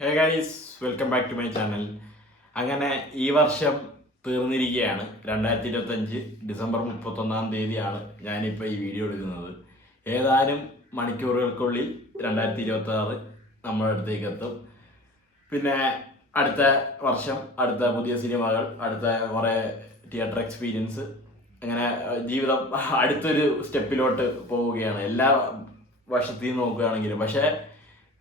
Hey guys, welcome back to my channel. അങ്ങനെ ഈ വർഷം തീർന്നിരിക്കുകയാണ്. 2025 ഡിസംബർ 31 ഞാനിപ്പോൾ ഈ വീഡിയോ എടുക്കുന്നത്. ഏതാനും മണിക്കൂറുകൾക്കുള്ളിൽ 2026 നമ്മുടെ അടുത്തേക്ക് എത്തും. പിന്നെ അടുത്ത വർഷം അടുത്ത പുതിയ സിനിമകൾ, അടുത്ത കുറേ തിയേറ്റർ എക്സ്പീരിയൻസ്, അങ്ങനെ ജീവിതം അടുത്തൊരു സ്റ്റെപ്പിലോട്ട് പോവുകയാണ് എല്ലാ വർഷത്തിൽ നോക്കുകയാണെങ്കിലും. പക്ഷേ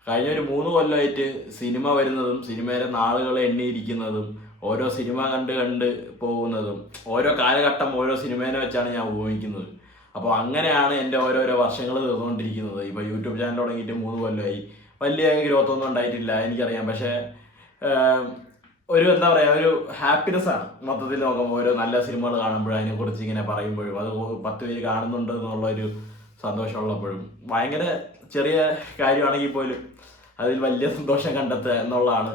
കഴിഞ്ഞ ഒരു 3 കൊല്ലമായിട്ട് സിനിമ വരുന്നതും സിനിമയിലെ നാളുകൾ എണ്ണിയിരിക്കുന്നതും ഓരോ സിനിമ കണ്ട് കണ്ട് പോകുന്നതും ഓരോ കാലഘട്ടം ഓരോ സിനിമേനെ വെച്ചാണ് ഞാൻ ഉപയോഗിക്കുന്നത്. അപ്പോൾ അങ്ങനെയാണ് എൻ്റെ ഓരോരോ വർഷങ്ങൾ തീർന്നുകൊണ്ടിരിക്കുന്നത്. ഇപ്പോൾ യൂട്യൂബ് ചാനൽ തുടങ്ങിയിട്ട് 3 കൊല്ലമായി. വലിയ ഗ്രോത്ത് ഒന്നും ഉണ്ടായിട്ടില്ല, എനിക്കറിയാം. പക്ഷേ ഒരു എന്താ പറയുക, ഒരു ഹാപ്പിനെസ് ആണ് മൊത്തത്തിൽ നോക്കുമ്പോൾ. ഓരോ നല്ല സിനിമകൾ കാണുമ്പോഴും അതിനെക്കുറിച്ച് ഇങ്ങനെ പറയുമ്പോഴും അത് 10 പേര് കാണുന്നുണ്ട് എന്നുള്ളൊരു സന്തോഷമുള്ളപ്പോഴും ഭയങ്കര ചെറിയ കാര്യമാണെങ്കിൽ പോലും അതിൽ വലിയ സന്തോഷം കണ്ടെത്തുക എന്നുള്ളതാണ്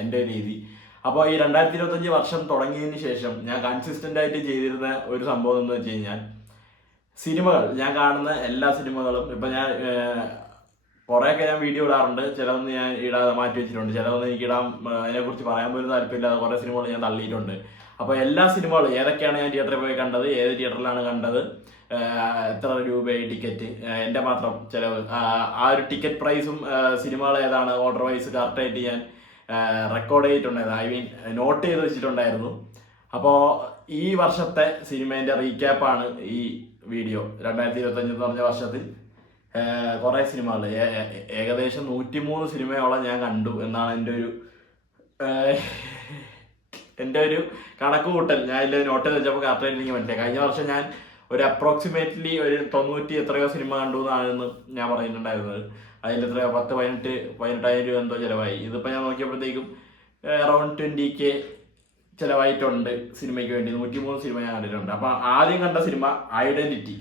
എൻ്റെ രീതി. അപ്പോൾ ഈ 2025 വർഷം തുടങ്ങിയതിന് ശേഷം ഞാൻ കൺസിസ്റ്റൻ്റ് ആയിട്ട് ചെയ്തിരുന്ന ഒരു സംഭവം എന്ന് വെച്ച് കഴിഞ്ഞാൽ, സിനിമകൾ ഞാൻ കാണുന്ന എല്ലാ സിനിമകളും ഇപ്പം ഞാൻ കുറേയൊക്കെ ഞാൻ വീഡിയോ ഇടാറുണ്ട്. ചിലതൊന്നും ഞാൻ ഇടാതെ മാറ്റി വെച്ചിട്ടുണ്ട്. ചിലതൊന്നും എനിക്ക് ഇടാൻ അതിനെക്കുറിച്ച് പറയാൻ പോലും താല്പര്യമില്ലാതെ കുറേ സിനിമകൾ ഞാൻ തള്ളിയിട്ടുണ്ട്. അപ്പോൾ എല്ലാ സിനിമകളും ഏതൊക്കെയാണ് ഞാൻ തിയേറ്ററിൽ പോയി കണ്ടത്, ഏത് തിയേറ്ററിലാണ് കണ്ടത്, എത്ര രൂപയായി ടിക്കറ്റ്, എൻ്റെ മാത്രം ചിലവ്, ആ ഒരു ടിക്കറ്റ് പ്രൈസും സിനിമകൾ ഏതാണ് ഓർഡർ വൈസ് കറക്റ്റായിട്ട് ഞാൻ റെക്കോർഡ് ചെയ്തിട്ടുണ്ടായിരുന്നു. ഐ മീൻ നോട്ട് ചെയ്ത് വെച്ചിട്ടുണ്ടായിരുന്നു. അപ്പോൾ ഈ വർഷത്തെ സിനിമേൻ്റെ റീക്യാപ്പാണ് ഈ വീഡിയോ. 2025 എന്ന് പറഞ്ഞ വർഷത്തിൽ കുറേ സിനിമകൾ, ഏകദേശം 103 സിനിമയോളം ഞാൻ കണ്ടു എന്നാണ് എൻ്റെ ഒരു കണക്ക് കൂട്ടൽ. ഞാൻ ഇതിൽ നോട്ട് ചെയ്ത് വെച്ചപ്പോൾ കറക്റ്റായിട്ട് എനിക്ക് മനസ്സിലായി. കഴിഞ്ഞ വർഷം ഞാൻ ഒരു അപ്രോക്സിമേറ്റ്ലി ഒരു 90 എത്രയോ സിനിമ കണ്ടു എന്നാണെന്ന് ഞാൻ പറയുന്നുണ്ടായിരുന്നത്. അതിൽ എത്രയോ 18,000 രൂപ എന്തോ ചിലവായി. ഇതിപ്പോൾ ഞാൻ നോക്കിയപ്പോഴത്തേക്കും അറൗണ്ട് 20K ചിലവായിട്ടുണ്ട് സിനിമയ്ക്ക് വേണ്ടി. 103 സിനിമ ഞാൻ കണ്ടിട്ടുണ്ട്. അപ്പോൾ ആദ്യം കണ്ട സിനിമ ഐഡൻറ്റിറ്റി,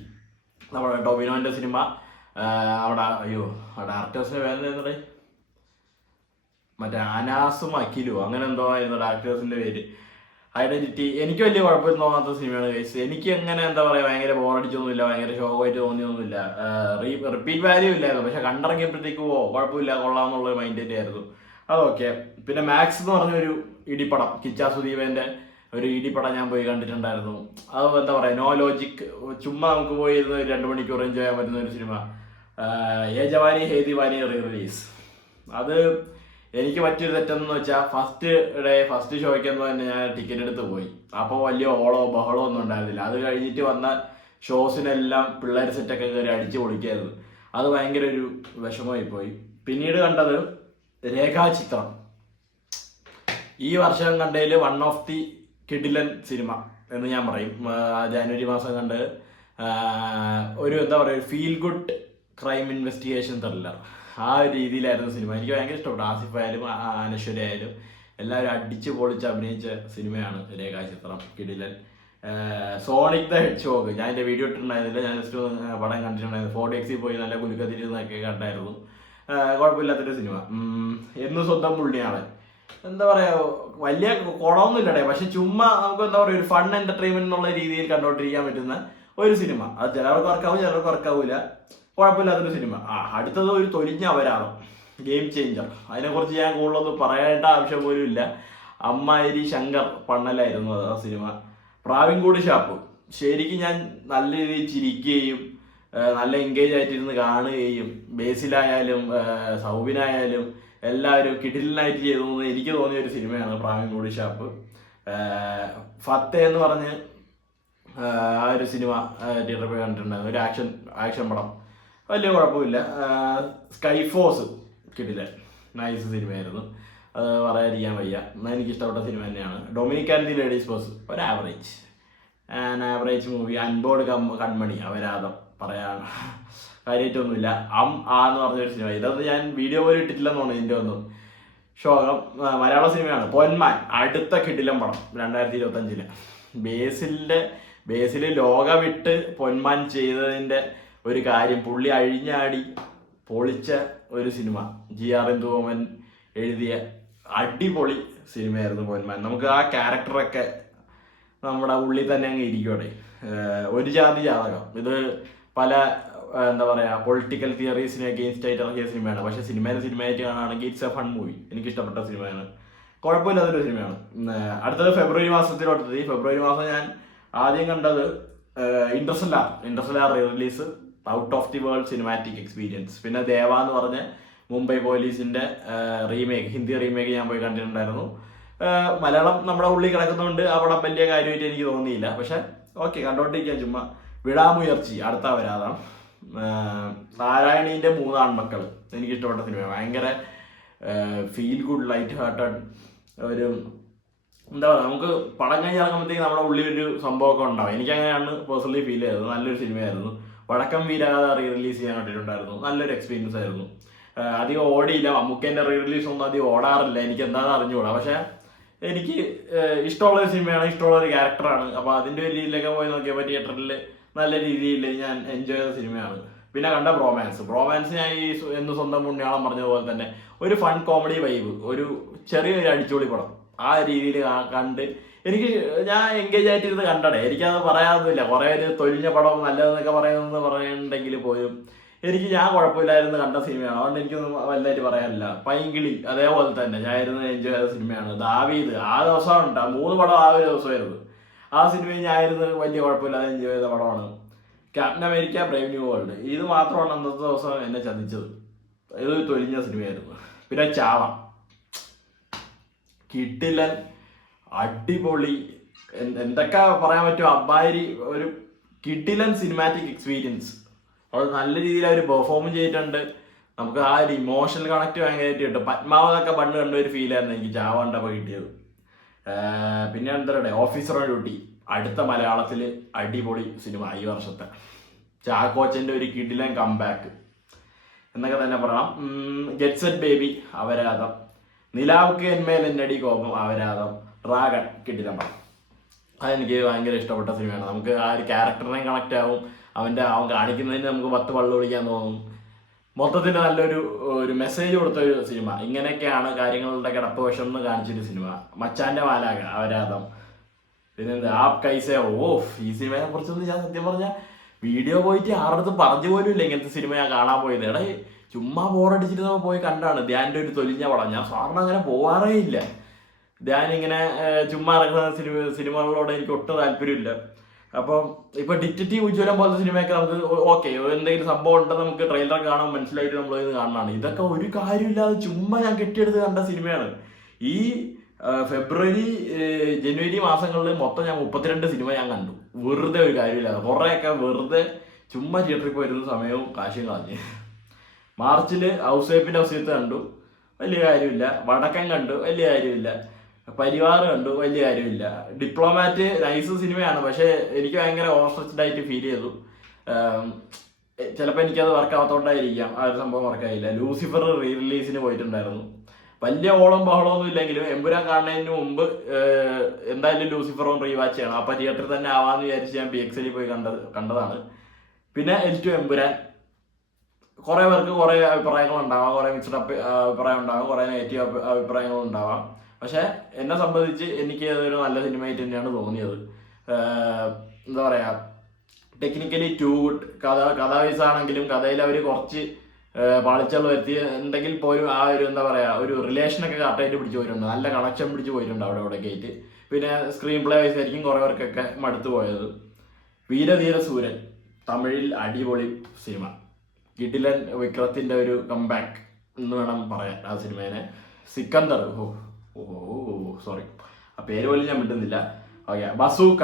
നമ്മുടെ ടൊവിനോൻ്റെ സിനിമ. അവിടെ ഡയറക്ടേഴ്സിൻ്റെ പേര് മറ്റേ അനാസും അഖിലും അങ്ങനെ എന്തോ ആയിരുന്നു ഡയറക്ടേഴ്സിൻ്റെ പേര്. ഐഡൻറ്റിറ്റി എനിക്ക് വലിയ കുഴപ്പമൊന്നും തോന്നാത്ത സിനിമയാണ് ഗൈസ്. എനിക്ക് എങ്ങനെ എന്താ പറയുക, ഭയങ്കര ബോറടിച്ചൊന്നുമില്ല, ഭയങ്കര ഷോക്കായിട്ട് തോന്നിയൊന്നുമില്ല, റിപ്പീറ്റ് വാല്യൂ ഇല്ലായിരുന്നു. പക്ഷെ കണ്ടിറങ്ങിയപ്പോഴത്തേക്ക് കുഴപ്പമില്ല, കൊള്ളാമെന്നുള്ളൊരു മൈൻഡായിട്ട് ആയിരുന്നു. അതൊക്കെ. പിന്നെ മാക്സ് എന്ന് പറഞ്ഞൊരു ഇടിപ്പടം, കിച്ചാ സുദീപൻ്റെ ഒരു ഇടിപ്പടം ഞാൻ പോയി കണ്ടിട്ടുണ്ടായിരുന്നു. അത് എന്താ പറയുക, നോ ലോജിക്, ചുമ്മാ നമുക്ക് പോയി ഇരുന്ന് 2 മണിക്കൂർ എൻജോയ് ചെയ്യാൻ പറ്റുന്ന ഒരു സിനിമ. ഏ ജവാനി ഹേ ദീവാനി റീ റിലീസ്. അത് എനിക്ക് പറ്റിയൊരു തെറ്റെന്ന് വെച്ചാൽ ഫസ്റ്റ് ഷോയ്ക്കെന്ന് തന്നെ ഞാൻ ടിക്കറ്റ് എടുത്ത് പോയി. അപ്പോൾ വലിയ ഓളോ ബഹളോ ഒന്നും ഉണ്ടായിരുന്നില്ല. അത് കഴിഞ്ഞിട്ട് വന്ന ഷോസിനെല്ലാം പിള്ളേർ സെറ്റൊക്കെ കയറി അടിച്ച് പൊളിക്കായിരുന്നു. അത് ഭയങ്കര ഒരു വിഷമമായി പോയി. പിന്നീട് കണ്ടത് രേഖാചിത്രം. ഈ വർഷം കണ്ടതിൽ വൺ ഓഫ് ദി കിഡിലൻ സിനിമ എന്ന് ഞാൻ പറയും. ജനുവരി മാസം കണ്ട് ഒരു എന്താ പറയുക, feel good crime investigation thriller. ആ ഒരു രീതിയിലായിരുന്നു സിനിമ. എനിക്ക് ഭയങ്കര ഇഷ്ടപ്പെട്ടു. ആസിഫ് ആയാലും അനശ്വര ആയാലും എല്ലാവരും അടിച്ച് പൊളിച്ച് അഭിനയിച്ച സിനിമയാണ് രേഖാചിത്രം, കിടിലൻ. സോണിക് ദ ഹെഡ്ജോഗ് ഞാൻ എൻ്റെ വീഡിയോ ഇട്ടിട്ടുണ്ടായിരുന്നില്ല, ഞാൻ ജസ്റ്റ് പടം കണ്ടിട്ടുണ്ടായിരുന്നു. 4DX പോയി നല്ല കുലുക്കത്തിരുന്നൊക്കെ കണ്ടായിരുന്നു. കുഴപ്പമില്ലാത്തൊരു സിനിമ. എന്ന് സ്വന്തം പുള്ളിയാണ്. എന്താ പറയുക, വലിയ കുളമൊന്നും ഇല്ലടേ, പക്ഷെ ചുമ്മാ നമുക്ക് എന്താ പറയുക, ഒരു ഫൺ എൻ്റർടൈൻമെൻറ്റ് എന്നുള്ള രീതിയിൽ കണ്ടോണ്ടിരിക്കാൻ പറ്റുന്ന ഒരു സിനിമ. അത് ചിലർക്ക് വർക്കാവും, ചിലർക്ക് വർക്കാവില്ല. കുഴപ്പമില്ലാത്തൊരു സിനിമ. അടുത്തത് ഒരു തൊലിഞ്ഞ അപരാധം, ഗെയിം ചേഞ്ചർ. അതിനെക്കുറിച്ച് ഞാൻ കൂടുതലൊന്നും പറയേണ്ട ആവശ്യം പോലും ഇല്ല. അമ്മായിരി ശങ്കർ പണ്ണലായിരുന്നു ആ സിനിമ. പ്രാവിൻകൂട് ഷാപ്പ് ശരിക്കും ഞാൻ നല്ല രീതിയിൽ ചിരിക്കുകയും നല്ല എൻഗേജ് ആയിട്ടിരുന്ന് കാണുകയും ബേസിലായാലും സൗബിനായാലും എല്ലാവരും കിടിലനായിട്ട് ചെയ്തു എനിക്ക് തോന്നിയ ഒരു സിനിമയാണ് പ്രാവിൻകൂട് ഷാപ്പ്. ഫത്തേ എന്ന് പറഞ്ഞ് ആ ഒരു സിനിമ തിയേറ്ററിൽ പോയി കണ്ടിട്ടുണ്ടായിരുന്നു. ഒരു ആക്ഷൻ പടം, വലിയ കുഴപ്പമില്ല. സ്കൈഫോഴ്സ് കിടിലൻ, നൈസ് സിനിമയായിരുന്നു. അത് പറയാതിരിക്കാൻ വയ്യ, എനിക്കിഷ്ടപ്പെട്ട സിനിമ തന്നെയാണ്. Dominic and the ladies boss ഒരു ആവറേജ് മൂവി. അൻപോട് കൺമണി, അപരാധം, പറയാൻ കാര്യമായിട്ടൊന്നുമില്ല. എന്ന് പറഞ്ഞൊരു സിനിമ. ഇതൊന്നും ഞാൻ വീഡിയോ പോലും ഇട്ടിട്ടില്ലെന്ന് തോന്നുന്നു ഇതിൻ്റെ ഒന്നും. ശോകം, മലയാള സിനിമയാണ്. പൊന്മാൻ, അടുത്ത കിടിലൻ പടം 2025. ബേസിൽ ലോക വിട്ട് പൊന്മാൻ ചെയ്തതിൻ്റെ ഒരു കാര്യം, പുള്ളി അഴിഞ്ഞാടി പൊളിച്ച ഒരു സിനിമ. GR ഇന്ദുവോമൻ എഴുതിയ അടിപൊളി സിനിമയായിരുന്നു പൊന്മാൻ. നമുക്ക് ആ ക്യാരക്ടറൊക്കെ നമ്മുടെ ഉള്ളിൽ തന്നെ അങ്ങ് ഇരിക്കട്ടെ. ഒരു ജാതി ജാതകം. ഇത് പല എന്താ പറയുക പൊളിറ്റിക്കൽ തിയറീസിന് അഗെയിൻസ്റ്റ് ആയിട്ട് ഇറങ്ങിയ സിനിമയാണ്. പക്ഷേ സിനിമയായിട്ട് കാണുകയാണെങ്കിൽ ഇറ്റ്സ് എ ഫൺ മൂവി. എനിക്ക് ഇഷ്ടപ്പെട്ട സിനിമയാണ്, കുഴപ്പമില്ലാത്തൊരു സിനിമയാണ്. അടുത്തത് ഫെബ്രുവരി മാസത്തിലോട്ടത്. ഫെബ്രുവരി മാസം ഞാൻ ആദ്യം കണ്ടത് interstellar release, out of the world cinematic experience. പിന്നെ ദേവ എന്ന് പറഞ്ഞ മുംബൈ പോലീസിന്റെ റീമേക്ക്, ഹിന്ദി റീമേക്ക് ഞാൻ പോയി കണ്ടിട്ടുണ്ടായിരുന്നു. മലയാളം നമ്മുടെ ഉള്ളിൽ കിടക്കുന്നതുകൊണ്ട് ആ പടം വലിയ കാര്യമായിട്ട് എനിക്ക് തോന്നിയില്ല. പക്ഷെ ഓക്കെ, കണ്ടോണ്ടിരിക്കാൻ ചുമ്മാ. വിടാമുയർച്ചി അടുത്ത വരാതാണ്. നാരായണീന്റെ 3 ആൺമക്കൾ എനിക്ക് ഇഷ്ടപ്പെട്ട സിനിമ. ഭയങ്കര ഫീൽ ഗുഡ് ലൈറ്റ് ഹാർട്ടഡ് ഒരു എന്താ പറയുക, നമുക്ക് പടം കഴിഞ്ഞ് ഇറങ്ങുമ്പോഴത്തേക്ക് നമ്മുടെ ഉള്ളിൽ ഒരു സംഭവമൊക്കെ ഉണ്ടാവും. എനിക്കങ്ങനെയാണ് പേഴ്സണലി ഫീൽ ചെയ്തത്. നല്ലൊരു സിനിമയായിരുന്നു. വടക്കം വീരാഗത റിലീസ് ചെയ്യാൻ കണ്ടിട്ടുണ്ടായിരുന്നു, നല്ലൊരു എക്സ്പീരിയൻസ് ആയിരുന്നു. അധികം ഓടിയില്ല, മമ്മൂക്കേൻ്റെ റിലീസ് ഒന്നും അധികം ഓടാറില്ല, എനിക്ക് എന്താണെന്ന് അറിഞ്ഞുകൂടാ. പക്ഷേ എനിക്ക് ഇഷ്ടമുള്ളൊരു സിനിമയാണ്, ഇഷ്ടമുള്ളൊരു ക്യാരക്ടറാണ്. അപ്പോൾ അതിൻ്റെ ഒരു രീതിയിലൊക്കെ പോയി നോക്കിയപ്പോൾ തിയേറ്ററിൽ നല്ല രീതിയിൽ ഞാൻ എൻജോയ് ചെയ്ത സിനിമയാണ്. പിന്നെ കണ്ട ബ്രോമാൻസ് ഞാൻ ഈ എന്ന് സ്വന്തം പുണ്യാളം പറഞ്ഞതുപോലെ തന്നെ ഒരു ഫൺ കോമഡി വൈബ്, ഒരു ചെറിയൊരു അടിച്ചുപൊളി പടം ആ രീതിയിൽ കണ്ട് എനിക്ക് ഞാൻ എൻഗേജ് ആയിട്ടിരുന്ന് കണ്ടടേ. എനിക്കത് പറയാനൊന്നുമില്ല. കുറേ ഒരു തൊഴിഞ്ഞ പടം നല്ലതെന്നൊക്കെ പറയുന്നുണ്ടെങ്കിൽ പോലും ഞാൻ കുഴപ്പമില്ലായിരുന്നു കണ്ട സിനിമയാണ്. അതുകൊണ്ട് എനിക്കൊന്നും വലുതായിട്ട് പറയാനില്ല. പൈങ്കിളി അതേപോലെ തന്നെ ഞാൻ എൻജോയ് ചെയ്ത സിനിമയാണ്. ദാവീദ് ആ ദിവസമാണ് 3 പടം ആ ഒരു ദിവസമായിരുന്നു. ആ സിനിമയിൽ ഞാൻ വലിയ കുഴപ്പമില്ലാതെ എൻജോയ് ചെയ്ത പടമാണ്. Captain America Brave new world, ഇത് മാത്രമാണ് അന്നത്തെ ദിവസം എന്നെ ചതിച്ചത്. ഇത് തൊഴിഞ്ഞ സിനിമയായിരുന്നു. പിന്നെ ചാവ കിട്ടില്ലൻ, അടിപൊളി, എന്തൊക്കെ പറയാൻ പറ്റും. അബ്ബാരി ഒരു കിട്ടില്ലൻ സിനിമാറ്റിക് എക്സ്പീരിയൻസ്. അത് നല്ല രീതിയിൽ അവർ പെർഫോം ചെയ്തിട്ടുണ്ട്. നമുക്ക് ആ ഒരു ഇമോഷണൽ കണക്ട് ഭയങ്കരമായിട്ട് കിട്ടും. പത്മാവതൊക്കെ പണ്ട് കണ്ട ഒരു ഫീലായിരുന്നു എനിക്ക് ചാവ കണ്ടപ്പോൾ കിട്ടിയത്. പിന്നെ എന്താ പറയുക, ഓഫീസർ ഓൺ ഡ്യൂട്ടി അടുത്ത മലയാളത്തിൽ അടിപൊളി സിനിമ ഈ വർഷത്തെ. ചാക്കോച്ചൻ്റെ ഒരു കിടിലൻ കംബാക്ക് എന്നൊക്കെ തന്നെ പറയണം. ഗെറ്റ് സെറ്റ് ബേബി അപരാധം, നിലാവുക്ക് എന്മേൽ എന്നടി കോപം അപരാധം, ഡ്രാഗൺ കിടിലൻ പടം. അതെനിക്ക് ഭയങ്കര ഇഷ്ടപ്പെട്ട സിനിമയാണ്. നമുക്ക് ആ ഒരു ക്യാരക്ടറിനെ കണക്റ്റ് ആവും. അവൻ കാണിക്കുന്നതിന് നമുക്ക് 10 വള്ളു വിളിക്കാൻ തോന്നും. മൊത്തത്തിൽ നല്ലൊരു മെസ്സേജ് കൊടുത്ത ഒരു സിനിമ. ഇങ്ങനെയൊക്കെയാണ് കാര്യങ്ങളുടെ കിടപ്പ് വശം എന്ന് കാണിച്ചൊരു സിനിമ. മച്ചാന്റെ മാലാക അപരാധം. പിന്നെന്താ ആപ് കൈസേ ഓഫ്. ഈ സിനിമയെ കുറിച്ചൊന്നും ഞാൻ സത്യം പറഞ്ഞാൽ വീഡിയോ പോയിട്ട് ആരുടെ പറഞ്ഞു പോലും ഇല്ല ഇങ്ങനത്തെ സിനിമ ഞാൻ കാണാൻ പോയത്. എടാ ചുമ്മാ ബോറടിച്ചിട്ട് നമ്മൾ പോയി കണ്ടാണ്. ധ്യാൻ്റെ ഒരു തൊലിഞ്ഞ പടം. ഞാൻ സാറിന് അങ്ങനെ പോവാറേ ഇല്ല. ധ്യാൻ ഇങ്ങനെ ചുമ്മാ ഇറങ്ങുന്ന സിനിമകളോട് എനിക്ക് ഒട്ടും താല്പര്യമില്ല. അപ്പം ഇപ്പൊ ഡിറ്റക്റ്റീവ് ഉജ്ജ്വലം പോലത്തെ സിനിമയൊക്കെ നമുക്ക് ഓക്കെ, എന്തെങ്കിലും സംഭവം ഉണ്ടെന്ന് നമുക്ക് ട്രെയിലർ കാണാൻ മനസ്സിലായിട്ട് നമ്മൾ ഇത് കാണാനാണ്. ഇതൊക്കെ ഒരു കാര്യമില്ലാതെ ചുമ്മാ ഞാൻ കെട്ടിയെടുത്ത് കണ്ട സിനിമയാണ്. ഈ ഫെബ്രുവരി ജനുവരി മാസങ്ങളിൽ മൊത്തം ഞാൻ 32 സിനിമ ഞാൻ കണ്ടു. വെറുതെ ഒരു കാര്യമില്ലാതെ, കുറേയൊക്കെ വെറുതെ ചുമ്മാ തിയേറ്ററിൽ പോയിരുന്ന സമയവും കാശും കളഞ്ഞ്. മാർച്ചിൽ ഹൗസ് വൈഫിൻ്റെ അവസ്ഥ കണ്ടു, വലിയ കാര്യമില്ല. വടക്കൻ കണ്ടു, വലിയ കാര്യമില്ല. പരിവാർ കണ്ടു, വലിയ കാര്യമില്ല. ഡിപ്ലോമാറ്റ് നൈസ് സിനിമയാണ്, പക്ഷേ എനിക്ക് ഭയങ്കര ഓവർ സ്ട്രെച്ച്ഡ് ആയിട്ട് ഫീൽ ചെയ്തു. ചിലപ്പോൾ എനിക്കത് വർക്കാവാത്തോണ്ടായിരിക്കാം ആ ഒരു സംഭവം വർക്കായില്ല. ലൂസിഫർ റിലീസിന് പോയിട്ടുണ്ടായിരുന്നു. വലിയ ഓളം ബഹളമൊന്നും ഇല്ലെങ്കിലും എമ്പുരാൻ കാണുന്നതിന് മുമ്പ് എന്തായാലും ലൂസിഫറും റീവാച്ച് ചെയ്യണം. അപ്പോൾ തിയേറ്ററിൽ തന്നെ ആവാമെന്ന് വിചാരിച്ച് ഞാൻ PXL പോയി കണ്ടതാണ്. പിന്നെ L2 എമ്പുരാൻ. കുറേ പേർക്ക് കുറേ അഭിപ്രായങ്ങളുണ്ടാവാം, കുറേ മിക്സ്ഡ് അഭിപ്രായം ഉണ്ടാവാം, കുറേ നെഗറ്റീവ് അഭിപ്രായങ്ങളുണ്ടാവാം. പക്ഷെ എന്നെ സംബന്ധിച്ച് എനിക്ക് അതൊരു നല്ല സിനിമയായിട്ട് തന്നെയാണ് തോന്നിയത്. എന്താ പറയുക, ടെക്നിക്കലി ടു ഗുഡ്. കഥ വൈസ് ആണെങ്കിലും കഥയിൽ അവർ കുറച്ച് പാളിച്ചകൾ വരുത്തി ഉണ്ടെങ്കിൽ പോലും ആ ഒരു എന്താ പറയുക, ഒരു റിലേഷനൊക്കെ കറക്റ്റായിട്ട് പിടിച്ച് പോയിട്ടുണ്ട്. നല്ല കണക്ഷൻ പിടിച്ച് പോയിട്ടുണ്ട് അവിടെയൊക്കെ ആയിട്ട്. പിന്നെ സ്ക്രീൻ പ്ലേ വൈസ് ആയിരിക്കും കുറേ പേർക്കൊക്കെ മടുത്തു പോയത്. വീരധീര സൂരൻ തമിഴിൽ അടിപൊളി സിനിമ. കിടിലൻ വിക്രത്തിൻ്റെ ഒരു കംബാക്ക് എന്ന് വേണം പറയാൻ ആ സിനിമേനെ. സിക്കന്ദർ, സോറി ആ പേര് പോലും ഞാൻ മിണ്ടുന്നില്ല. ഓക്കെ. ബസൂക്ക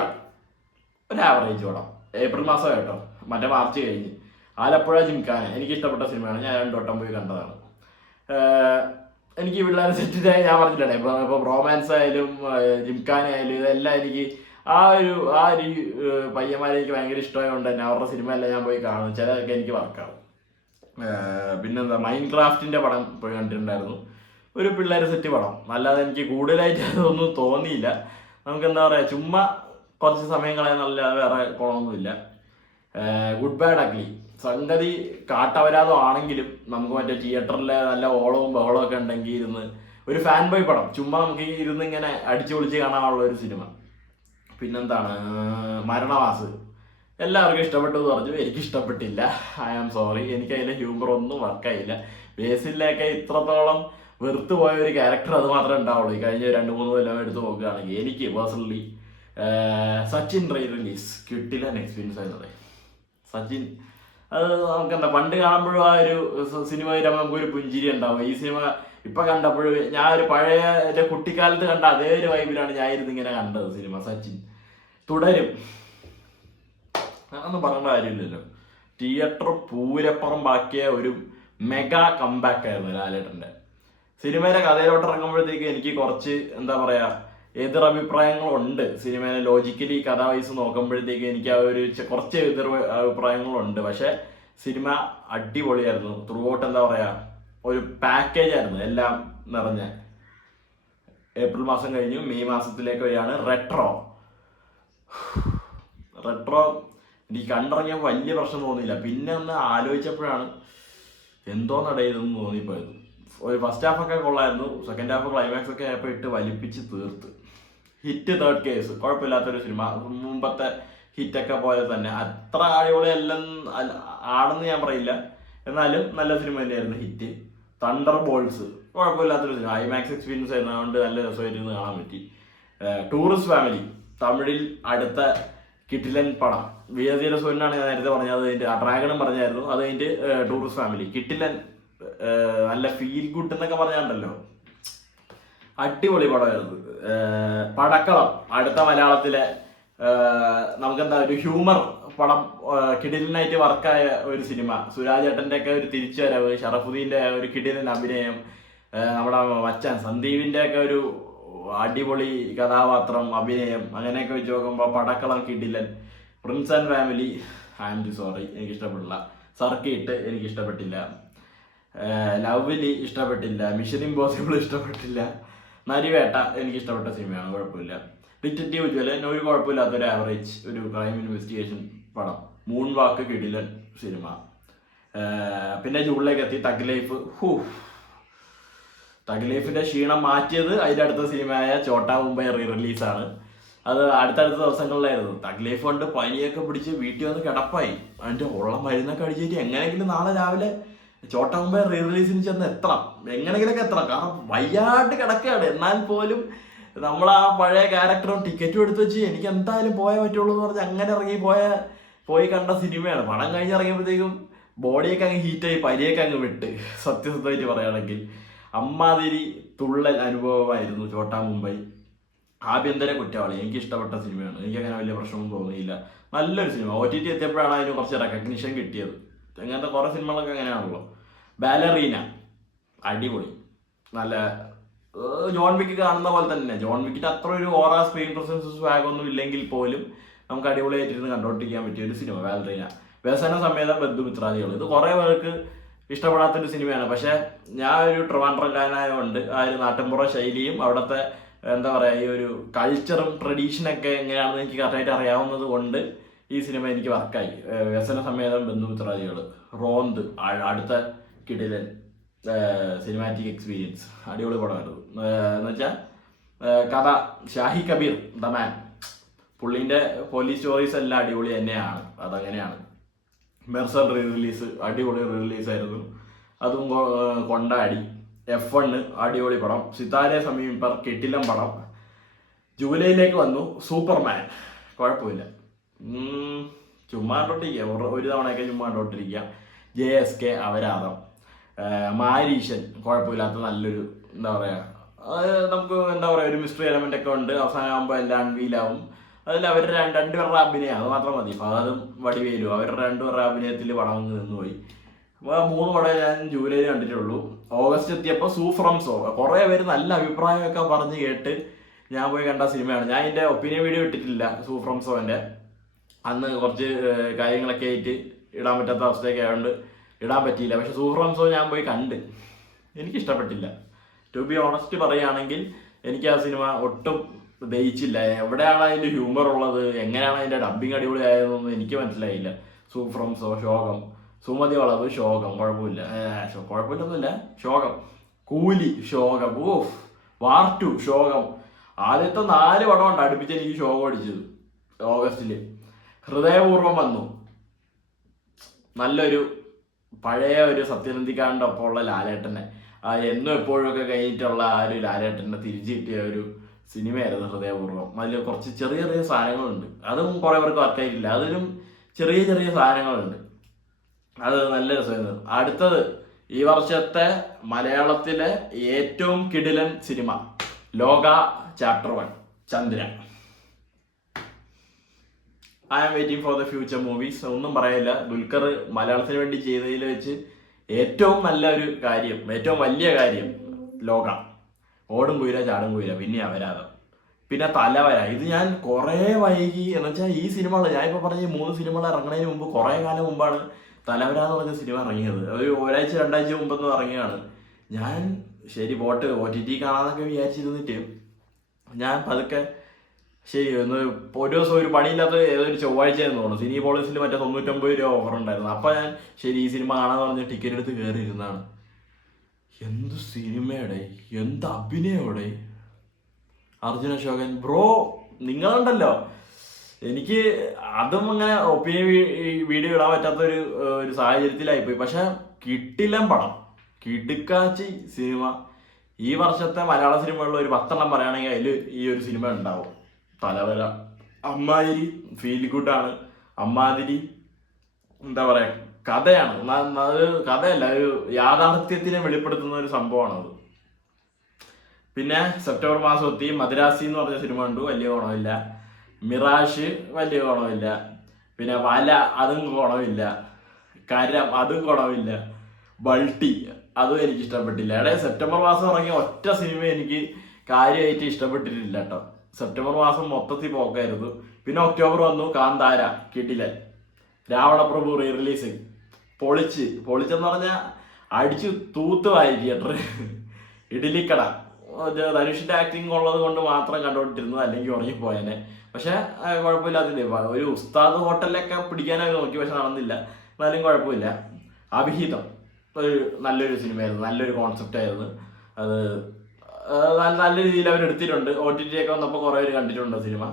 ഒരു ആവറേജ് പടം. ഏപ്രിൽ മാസം കേട്ടോ, മറ്റേ മാർച്ച് കഴിഞ്ഞ്. ആലപ്പുഴ ജിംഖാന എനിക്ക് ഇഷ്ടപ്പെട്ട സിനിമയാണ്. ഞാൻ 2 വട്ടം പോയി കണ്ടതാണ്. എനിക്ക് പിള്ളേരെ സെറ്റിനായി ഞാൻ പറഞ്ഞില്ലേ, ഇപ്പോൾ റൊമാൻസ് ആയാലും ജിംഖാന ആയാലും ഇതെല്ലാം എനിക്ക് ആ ഒരു പയ്യന്മാരെ എനിക്ക് ഭയങ്കര ഇഷ്ടമായതുകൊണ്ട് തന്നെ അവരുടെ സിനിമയെല്ലാം ഞാൻ പോയി കാണും. ചിലതൊക്കെ എനിക്ക് വർക്കാവും. പിന്നെന്താ, മൈൻഡ് ക്രാഫ്റ്റിൻ്റെ പടം പോയി കണ്ടിട്ടുണ്ടായിരുന്നു. ഒരു പിള്ളേർ സെറ്റ് പടം. അല്ലാതെ എനിക്ക് കൂടുതലായിട്ട് അതൊന്നും തോന്നിയില്ല. നമുക്ക് എന്താ പറയുക, ചുമ്മാ കുറച്ച് സമയം കളയാന്നല്ലാതെ വേറെ കുളമൊന്നുമില്ല. ഗുഡ് ബാഡ് അഗ്ലി സംഗതി കാട്ടവരാതം ആണെങ്കിലും നമുക്ക് മറ്റേ തിയേറ്ററിലെ നല്ല ഓളവും ബഹളവും ഒക്കെ ഉണ്ടെങ്കിൽ ഇരുന്ന് ഒരു ഫാൻ ബോയ് പടം, ചുമ്മാ നമുക്ക് ഇരുന്ന് ഇങ്ങനെ അടിച്ചു പൊളിച്ച് കാണാനുള്ള ഒരു സിനിമ. പിന്നെന്താണ്, മരണവാസ് എല്ലാവർക്കും ഇഷ്ടപ്പെട്ടു എന്ന് പറഞ്ഞു. എനിക്ക് ഇഷ്ടപ്പെട്ടില്ല. I am sorry. എനിക്ക് അതിലെ ഹ്യൂമർ ഒന്നും വർക്കായില്ല. ബേസിലൊക്കെ ഇത്രത്തോളം വെറുത്തു പോയ ഒരു ക്യാരക്ടർ അത് മാത്രമേ ഉണ്ടാവുള്ളൂ. ഈ കഴിഞ്ഞ 2-3 കൊല്ലം എടുത്ത് നോക്കുകയാണെങ്കിൽ എനിക്ക് പേഴ്സണലി സച്ചിൻ റീ റിലീസ് കിട്ടില്ല എക്സ്പീരിയൻസ് ആയിരുന്നത്. സച്ചിൻ അത് നമുക്കെന്താ പണ്ട് കാണുമ്പോഴും ആ ഒരു സിനിമ വരുമ്പോൾ നമുക്കൊരു പുഞ്ചിരി ഉണ്ടാവും. ഈ സിനിമ ഇപ്പൊ കണ്ടപ്പോഴും ഞാൻ ഒരു പഴയ എൻ്റെ കുട്ടിക്കാലത്ത് കണ്ട അതേ ഒരു വൈബിലാണ് ഞാൻ ഇരുന്ന് ഇങ്ങനെ കണ്ടത് സിനിമ. സച്ചിൻ തുടരും, അതൊന്നും പറയേണ്ട കാര്യമില്ലല്ലോ. തിയേറ്റർ പൂരപ്പുറമ്പാക്കിയ ഒരു മെഗാ കംബാക്ക് ആയിരുന്നു ലാലേട്ടൻ്റെ. സിനിമയിലെ കഥയിലോട്ട് ഇറങ്ങുമ്പോഴത്തേക്ക് എനിക്ക് കുറച്ച് എന്താ പറയാ എതിരഭിപ്രായങ്ങളുണ്ട്. സിനിമയിലെ ലോജിക്കലി കഥ വൈസ് നോക്കുമ്പോഴത്തേക്ക് എനിക്ക് ആ ഒരു കുറച്ച് എതിർ അഭിപ്രായങ്ങളുണ്ട്. പക്ഷെ സിനിമ അടിപൊളിയായിരുന്നു. ത്രൂ ഔട്ട് എന്താ പറയാ ഒരു പാക്കേജ് ആയിരുന്നു, എല്ലാം നിറഞ്ഞ. ഏപ്രിൽ മാസം കഴിഞ്ഞു, മെയ് മാസത്തിലേക്ക് വരികയാണ്. റെട്രോ എനിക്ക് കണ്ടിറങ്ങിയപ്പോൾ വലിയ പ്രശ്നം തോന്നിയില്ല. പിന്നെ ഒന്ന് ആലോചിച്ചപ്പോഴാണ് എന്തോ നടയതെന്ന് തോന്നിപ്പോയത്. ഒരു ഫസ്റ്റ് ഹാഫൊക്കെ കൊള്ളായിരുന്നു, സെക്കൻഡ് ഹാഫ് ക്ലൈമാക്സ് ഒക്കെ ആയപ്പോൾ ഇട്ട് വലിപ്പിച്ച് തീർത്ത്. ഹിറ്റ് തേർഡ് കേസ് കുഴപ്പമില്ലാത്തൊരു സിനിമ, മുമ്പത്തെ ഹിറ്റൊക്കെ പോലെ തന്നെ. അത്ര അടിപൊളിയെല്ലാം ആണെന്ന് ഞാൻ പറയില്ല, എന്നാലും നല്ല സിനിമ തന്നെയായിരുന്നു. ഹിറ്റ്. തണ്ടർ ബോൾസ് കുഴപ്പമില്ലാത്തൊരു സിനിമ, ഐമാക്സ് എക്സ്പീരിയൻസ് ആയിരുന്നു, അതുകൊണ്ട് നല്ല രസമായിരുന്നു കാണാൻ പറ്റി. ടൂറിസ്റ്റ് ഫാമിലി തമിഴിൽ അടുത്ത കിടിലൻ പടം. വീരധീര സൂര്യനാണ് ഞാൻ നേരത്തെ പറഞ്ഞത്, അത് കഴിഞ്ഞിട്ട് ഡ്രാഗണും പറഞ്ഞായിരുന്നു. അത് കഴിഞ്ഞിട്ട് ടൂറിസ്റ്റ് ഫാമിലി കിടിലൻ, നല്ല ഫീൽ ഗുഡ് എന്നൊക്കെ പറഞ്ഞാണ്ടല്ലോ, അടിപൊളി പടമായിരുന്നു. പടക്കളം അടുത്ത മലയാളത്തിലെ നമുക്കെന്താ ഒരു ഹ്യൂമർ പടം, കിടിലനായിട്ട് വർക്കായ ഒരു സിനിമ. സുരാജ് ഏട്ടൻ്റെ ഒക്കെ ഒരു തിരിച്ചുവരവ്, ഷറഫുദ്ദീൻ്റെ ഒരു കിടിലൻ അഭിനയം, നമ്മുടെ മച്ചാൻ സന്ദീപിൻ്റെ ഒക്കെ ഒരു അടിപൊളി കഥാപാത്രം, അഭിനയം, അങ്ങനെയൊക്കെ വെച്ച് നോക്കുമ്പോൾ പടക്കളം കിടിലൻ. Prince and Family I am sorry, എനിക്ക് ഇഷ്ടപ്പെട്ടില്ല. സർക്കിട്ട് എനിക്ക് ഇഷ്ടപ്പെട്ടില്ല. ലവ്ലി ഇഷ്ടപ്പെട്ടില്ല. മിഷൻ ഇമ്പോസിബിൾ ഇഷ്ടപ്പെട്ടില്ല. നരിവേട്ട എനിക്ക് ഇഷ്ടപ്പെട്ട സിനിമയാണ്, കുഴപ്പമില്ല. ഡിറ്റക്റ്റീവ് ജ്വല ഒരു കുഴപ്പമില്ലാത്തൊരു ആവറേജ് ഒരു ക്രൈം ഇൻവെസ്റ്റിഗേഷൻ പടം. മൂൺ വാക്ക് കിടിലൻ സിനിമ. പിന്നെ ജൂണിലേക്ക് എത്തി തഗ് ലൈഫ്. തഗ് ലൈഫിന്റെ ക്ഷീണം മാറ്റിയത് അതിൻ്റെ അടുത്ത സിനിമയായ ചോട്ടാ മുംബൈ റീ റിലീസാണ്. അത് അടുത്തടുത്ത ദിവസങ്ങളിലായിരുന്നു. തഗ് ലൈഫ് കൊണ്ട് പനിയൊക്കെ പിടിച്ച് വീട്ടിൽ വന്ന് കിടപ്പായി. അതിൻ്റെ ഉള്ള മരുന്നൊക്കെ അടിച്ചിട്ട് എങ്ങനെയെങ്കിലും നാളെ രാവിലെ ചോട്ടാ മുംബൈ റീ റിലീസിന് ചെന്ന് എത്തണം, എങ്ങനെയെങ്കിലൊക്കെ എത്തണം. കാരണം വയ്യാണ്ട് കിടക്കുകയാണ്. എന്നാൽ പോലും നമ്മൾ ആ പഴയ ക്യാരക്ടറും ടിക്കറ്റും എടുത്ത് വെച്ച് എനിക്ക് എന്തായാലും പോയേ പറ്റുള്ളൂ എന്ന് പറഞ്ഞ് അങ്ങനെ പോയി കണ്ട സിനിമയാണ്. പടം കഴിഞ്ഞിറങ്ങിയപ്പോഴത്തേക്കും ബോഡിയൊക്കെ അങ്ങ് ഹീറ്റായി, പനിയൊക്കെ അങ്ങ് വിട്ട്. സത്യസന്ധമായിട്ട് പറയുകയാണെങ്കിൽ അമ്മാതിരി തുള്ളൽ അനുഭവമായിരുന്നു ചോട്ടാ മുംബൈ. ആഭ്യന്തര കുറ്റവാളി എനിക്ക് ഇഷ്ടപ്പെട്ട സിനിമയാണ്. എനിക്കങ്ങനെ വലിയ പ്രശ്നമൊന്നും തോന്നിയില്ല. നല്ലൊരു സിനിമ. OTT എത്തിയപ്പോഴാണ് അതിന് കുറച്ച് റെക്കഗ്നിഷൻ കിട്ടിയത്. അങ്ങനത്തെ കുറേ സിനിമകളൊക്കെ അങ്ങനെയാണല്ലോ. ബാലറീന അടിപൊളി, നല്ല ജോൺ വിക്ക് കാണുന്ന പോലെ തന്നെ. ജോൺ വിക്കിന്റെ അത്ര ഒരു ഓറ സ്ക്രീൻ പ്രസൻസ് സ്വാഗൊന്നും ഇല്ലെങ്കിൽ പോലും നമുക്ക് അടിപൊളിയായിട്ടിരുന്ന് കണ്ടോണ്ടിരിക്കാൻ പറ്റിയ ഒരു സിനിമ ബാലറീന. വ്യസന സമേത ബന്ധുമിത്രാദികൾ, ഇത് കുറേ പേർക്ക് ഇഷ്ടപ്പെടാത്തൊരു സിനിമയാണ്. പക്ഷെ ഞാൻ ഒരു ട്രിവാൻഡ്രംകാരനായതുകൊണ്ട് ആ ഒരു നാട്ടിൻപുറ ശൈലിയും അവിടുത്തെ എന്താ പറയുക ഈ ഒരു കൾച്ചറും ട്രഡീഷനൊക്കെ എങ്ങനെയാണെന്ന് എനിക്ക് കറക്റ്റായിട്ട് അറിയാവുന്നത് കൊണ്ട് ഈ സിനിമ എനിക്ക് വർക്കായി. വ്യസന സമേതം ബന്ധുമിത്രാദികൾ, റോന്ത് അടുത്ത കിടിലൻ സിനിമാറ്റിക് എക്സ്പീരിയൻസ്, അടിപൊളി പടമായിരുന്നു. എന്നുവെച്ചാൽ കഥ ഷാഹി കബീർ ദ മാൻ, പുള്ളീൻ്റെ പോലീസ് സ്റ്റോറീസ് എല്ലാം അടിപൊളി തന്നെയാണ്. അതങ്ങനെയാണ്. മെർസൽ റീ റിലീസ് അടിപൊളി റീ റിലീസായിരുന്നു, അതും കൊണ്ടാടി. F1 അടിപൊളി പടം. സിതാരെ സമീപർ കിടിലൻ പടം. ജൂലൈയിലേക്ക് വന്നു സൂപ്പർമാൻ, കുഴപ്പമില്ല, ചുമ്മാ കണ്ടോട്ടിരിക്കുക, ഒരു തവണയൊക്കെ ചുമ്മാ കണ്ടോട്ടിരിക്കുക. JSK അപരാധം. മാരീഷൻ കുഴപ്പമില്ലാത്ത നല്ലൊരു എന്താ പറയുക, നമുക്ക് എന്താ പറയുക ഒരു മിസ്റ്ററി എലമെന്റ് ഒക്കെ ഉണ്ട്. അവസാനമാകുമ്പോൾ എല്ലാം അൺവീലാവും. അതിൽ അവരുടെ രണ്ടുപേരുടെ അഭിനയം അത് മാത്രം മതി. ഫഹദും വടിവേലും അവരുടെ രണ്ടുപേരുടെ അഭിനയത്തിൽ പടം നിന്നുപോയി. അപ്പോൾ 3 പടം ഞാൻ ജൂലൈയിൽ കണ്ടിട്ടുള്ളൂ. ഓഗസ്റ്റ് എത്തിയപ്പോൾ സൂഫ്രംസോ കുറേ പേര് നല്ല അഭിപ്രായമൊക്കെ പറഞ്ഞ് കേട്ട് ഞാൻ പോയി കണ്ട സിനിമയാണ്. ഞാൻ ഇതിൻ്റെ ഒപ്പീനിയൻ വീഡിയോ ഇട്ടിട്ടില്ല സൂഫ്രംസോൻ്റെ. അന്ന് കുറച്ച് കാര്യങ്ങളൊക്കെ ആയിട്ട് ഇടാൻ പറ്റാത്ത അവസ്ഥയൊക്കെ ആയതുകൊണ്ട് ഇടാൻ പറ്റിയില്ല. പക്ഷെ സൂഫ്രംസോ ഞാൻ പോയി കണ്ട്, എനിക്കിഷ്ടപ്പെട്ടില്ല. ടു ബി ഓണസ്റ്റ് പറയുകയാണെങ്കിൽ എനിക്ക് ആ സിനിമ ഒട്ടും ദഹിച്ചില്ല. എവിടെയാണ് അതിൻ്റെ ഹ്യൂമർ ഉള്ളത്, എങ്ങനെയാണ് അതിൻ്റെ ഡബ്ബിങ് അടിപൊളി ആയതെന്നൊന്നും എനിക്ക് മനസ്സിലായില്ല. സൂഫ്രംസോ, ശോകം, സുമതി വളവ്, ശോകം കുഴപ്പമില്ല, കുഴപ്പമില്ലൊന്നുമില്ല, ശോകം, കൂലി, ശോകം, വാർ 2, ശോകം. ആദ്യത്തെ 4 പടമുണ്ട് അടുപ്പിച്ച് എനിക്ക് ശോകം അടിച്ചത് ഓഗസ്റ്റിൽ. ഹൃദയപൂർവ്വം വന്നു. നല്ലൊരു പഴയ ഒരു സത്യനന്ദിക്കാരൻ്റെ ഒപ്പമുള്ള ലാലേട്ടനെ, ആ എന്നും എപ്പോഴും ഒക്കെ കഴിഞ്ഞിട്ടുള്ള ആ ഒരു ലാലേട്ടനെ തിരിച്ചു കിട്ടിയ ഒരു സിനിമയായിരുന്നു ഹൃദയപൂർവ്വം. അതിൽ കുറച്ച് ചെറിയ ചെറിയ സാധനങ്ങളുണ്ട്, അതും കുറേ പേർക്ക് വർക്കായിട്ടില്ല. അതിലും ചെറിയ ചെറിയ സാധനങ്ങളുണ്ട്, അത് നല്ല രസമായിരുന്നു. അടുത്തത് ഈ വർഷത്തെ മലയാളത്തിലെ ഏറ്റവും കിടിലൻ സിനിമ Lokah chapter 1 Chandra. I am waiting for the future movies. ഒന്നും പറയില്ല. ദുൽഖർ മലയാളത്തിന് വേണ്ടി ചെയ്തതിൽ വെച്ച് ഏറ്റവും നല്ല ഒരു കാര്യം, ഏറ്റവും വലിയ കാര്യം ലോക. ഓടും കുയില ചാടും കുയില, പിന്നെ അപരാധം, പിന്നെ തലവര. ഇത് ഞാൻ കുറേ വൈകി എന്ന് വെച്ചാൽ ഈ സിനിമകൾ ഞാൻ ഇപ്പോൾ പറഞ്ഞ 3 സിനിമകൾ ഇറങ്ങുന്നതിന് മുമ്പ് കുറേ കാലം മുമ്പാണ് തലവര എന്ന് പറഞ്ഞ സിനിമ ഇറങ്ങിയത്. ഒരു ഒരാഴ്ച 2 ആഴ്ച മുമ്പൊന്നും ഇറങ്ങിയാണ്. ഞാൻ ശരി പോട്ട് OTT കാണാന്നൊക്കെ വിചാരിച്ചിരുന്നിട്ട് ഞാൻ പതുക്കെ ശരി ഒരു ദിവസം ഒരു പണിയില്ലാത്ത ഏതൊരു ചൊവ്വാഴ്ചയായിരുന്നു തോന്നുന്നു. സിനി പോളിസിൽ മറ്റേ 99 രൂപ ഓഫർ ഉണ്ടായിരുന്നു. അപ്പം ഞാൻ ശരി ഈ സിനിമ കാണാന്ന് പറഞ്ഞ് ടിക്കറ്റ് എടുത്ത് കയറിയിരുന്നാണ്. എന്ത് സിനിമയുടെ, എന്ത് അഭിനയോടെ അർജുൻ അശോകൻ ബ്രോ. നിങ്ങളുണ്ടല്ലോ, എനിക്ക് അതും അങ്ങനെ ഒപ്പീനിയൻ വീഡിയോ ഇടാൻ പറ്റാത്ത ഒരു സാഹചര്യത്തിലായിപ്പോയി. പക്ഷെ കിട്ടില്ല പടം, കിടുക്കാച്ചി സിനിമ. ഈ വർഷത്തെ മലയാള സിനിമകളിൽ ഒരു 10 എണ്ണം പറയുകയാണെങ്കിൽ അതിൽ ഈ ഒരു സിനിമ ഉണ്ടാവും. തലവര അമ്മാതിരി ഫീൽ ഗുഡാണ്, അമ്മാതിരി എന്താ പറയുക കഥയാണ്. അത് കഥയല്ല, ഒരു യാഥാർത്ഥ്യത്തിനെ വെളിപ്പെടുത്തുന്ന ഒരു സംഭവമാണത്. പിന്നെ സെപ്റ്റംബർ മാസം എത്തി മദ്രാസി എന്ന് പറഞ്ഞ സിനിമ കണ്ടു, വലിയ ഗുണമില്ല. മിറാഷ് വലിയ ഗുണമില്ല. പിന്നെ വല, അതും ഗുണമില്ല. കരം, അതും ഗുണമില്ല. ബൾട്ടി, അതും എനിക്ക് ഇഷ്ടപ്പെട്ടില്ല. സെപ്റ്റംബർ മാസം ഇറങ്ങിയ ഒറ്റ സിനിമ എനിക്ക് കാര്യമായിട്ട് ഇഷ്ടപ്പെട്ടിട്ടില്ല കേട്ടോ. സെപ്റ്റംബർ മാസം മൊത്തത്തിൽ പോക്കായിരുന്നു. പിന്നെ ഒക്ടോബർ വന്നു കാന്താര, കിടിലൻ. രാവണപ്രഭു റീ റിലീസ്, പൊളിച്ചെന്ന് പറഞ്ഞാൽ അടിച്ചു തൂത്ത് വായി തിയേറ്റർ. ഇഡലിക്കട, ധനുഷിന്റെ ആക്ടിങ് ഉള്ളത് കൊണ്ട് മാത്രം കണ്ടുകൊണ്ടിരുന്നത്, അല്ലെങ്കിൽ ഉറങ്ങിപ്പോയനെ. പക്ഷെ കുഴപ്പമില്ലാത്തില്ലേ, ഒരു ഉസ്താദ് ഹോട്ടലിലൊക്കെ പിടിക്കാനൊക്കെ നോക്കി, പക്ഷെ നടന്നില്ല. എന്നാലും കുഴപ്പമില്ല. അഭിഹിതം ഒരു നല്ലൊരു സിനിമയായിരുന്നു, നല്ലൊരു കോൺസെപ്റ്റ് ആയിരുന്നു. അത് നല്ല രീതിയിൽ അവരെടുത്തിട്ടുണ്ട്. OTT ഒക്കെ വന്നപ്പോൾ കുറേ പേര് കണ്ടിട്ടുണ്ട് സിനിമ.